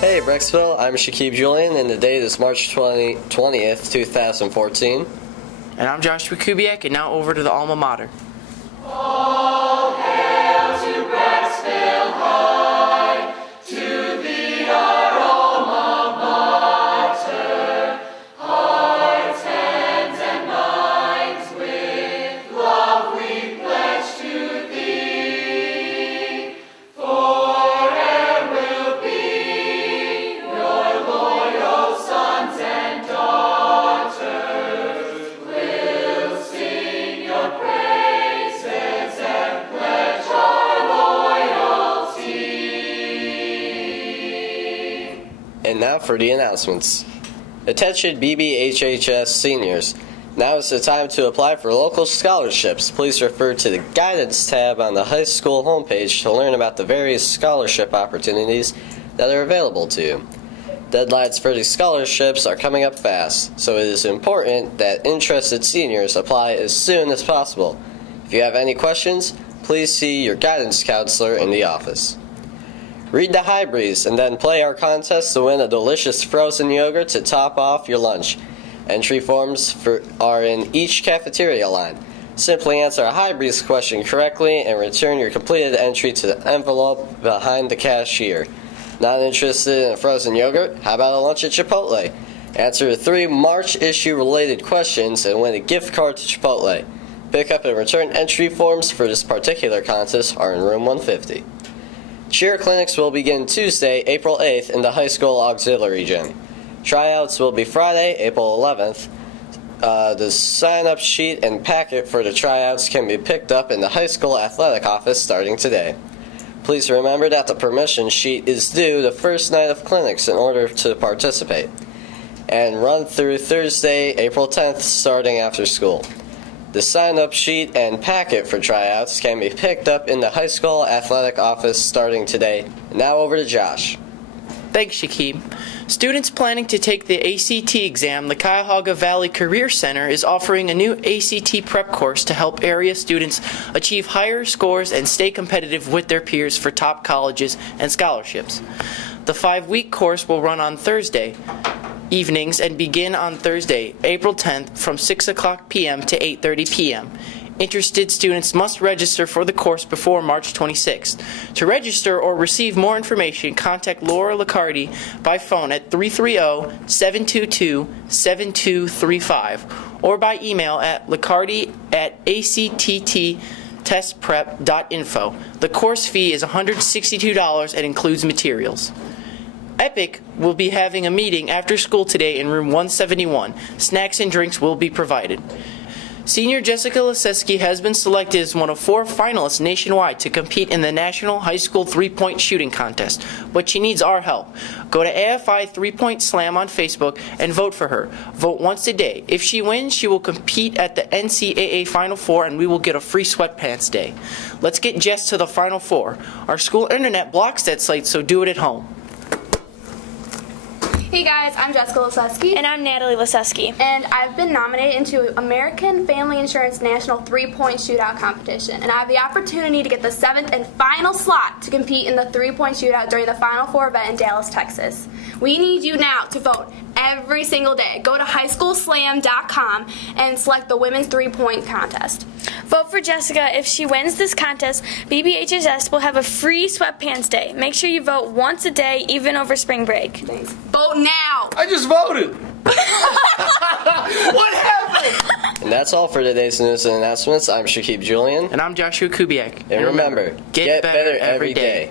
Hey Brecksville, I'm Shakib Julian, and the date is March 20th, 2014. And I'm Joshua Kubiak, and now over to the alma mater. All hail to Brecksville High, to thee our alma mater. Hearts, hands, and minds with love we pledge to thee. Forever will be your loyal sons and daughters. We'll sing your praises and pledge our loyalty. And now for the announcements. Attention BBHHS seniors. Now is the time to apply for local scholarships. Please refer to the Guidance tab on the high school homepage to learn about the various scholarship opportunities that are available to you. Deadlines for these scholarships are coming up fast, so it is important that interested seniors apply as soon as possible. If you have any questions, please see your guidance counselor in the office. Read the High Breeze and then play our contest to win a delicious frozen yogurt to top off your lunch. Entry forms are in each cafeteria line. Simply answer a High Breeze question correctly and return your completed entry to the envelope behind the cashier. Not interested in a frozen yogurt? How about a lunch at Chipotle? Answer 3 March issue related questions and win a gift card to Chipotle. Pick up and return entry forms for this particular contest are in room 150. Cheer clinics will begin Tuesday, April 8th in the high school auxiliary gym. Tryouts will be Friday, April 11th. The sign-up sheet and packet for the tryouts can be picked up in the high school athletic office starting today. Please remember that the permission sheet is due the first night of clinics in order to participate, and run through Thursday, April 10th, starting after school. The sign-up sheet and packet for tryouts can be picked up in the high school athletic office starting today. Now over to Josh. Thanks, Shakib. Students planning to take the ACT exam, the Cuyahoga Valley Career Center is offering a new ACT prep course to help area students achieve higher scores and stay competitive with their peers for top colleges and scholarships. The 5-week course will run on Thursday evenings and begin on Thursday, April 10th from 6 o'clock p.m. to 8:30 p.m. Interested students must register for the course before March 26th. To register or receive more information, contact Laura Liccardi by phone at 330-722-7235 or by email at liccardi@acttestprep.info. The course fee is $162 and includes materials. EPIC will be having a meeting after school today in room 171. Snacks and drinks will be provided. Senior Jessica Leseski has been selected as one of 4 finalists nationwide to compete in the National High School 3-Point Shooting Contest, but she needs our help. Go to AFI 3-Point Slam on Facebook and vote for her. Vote once a day. If she wins, she will compete at the NCAA Final Four and we will get a free sweatpants day. Let's get Jess to the Final Four. Our school internet blocks that site, so do it at home. Hey guys, I'm Jessica Leseski. And I'm Natalie Leseski. And I've been nominated into American Family Insurance National 3-Point Shootout Competition. And I have the opportunity to get the 7th and final slot to compete in the 3-point shootout during the Final Four event in Dallas, Texas. We need you now to vote every single day. Go to highschoolslam.com and select the women's 3-point contest. Vote for Jessica. If she wins this contest, BBHSS will have a free sweatpants day. Make sure you vote once a day, even over spring break. Thanks. Vote now! I just voted! What happened? And that's all for today's news and announcements. I'm Shakib Julian. And I'm Joshua Kubiak. And remember, get better every day.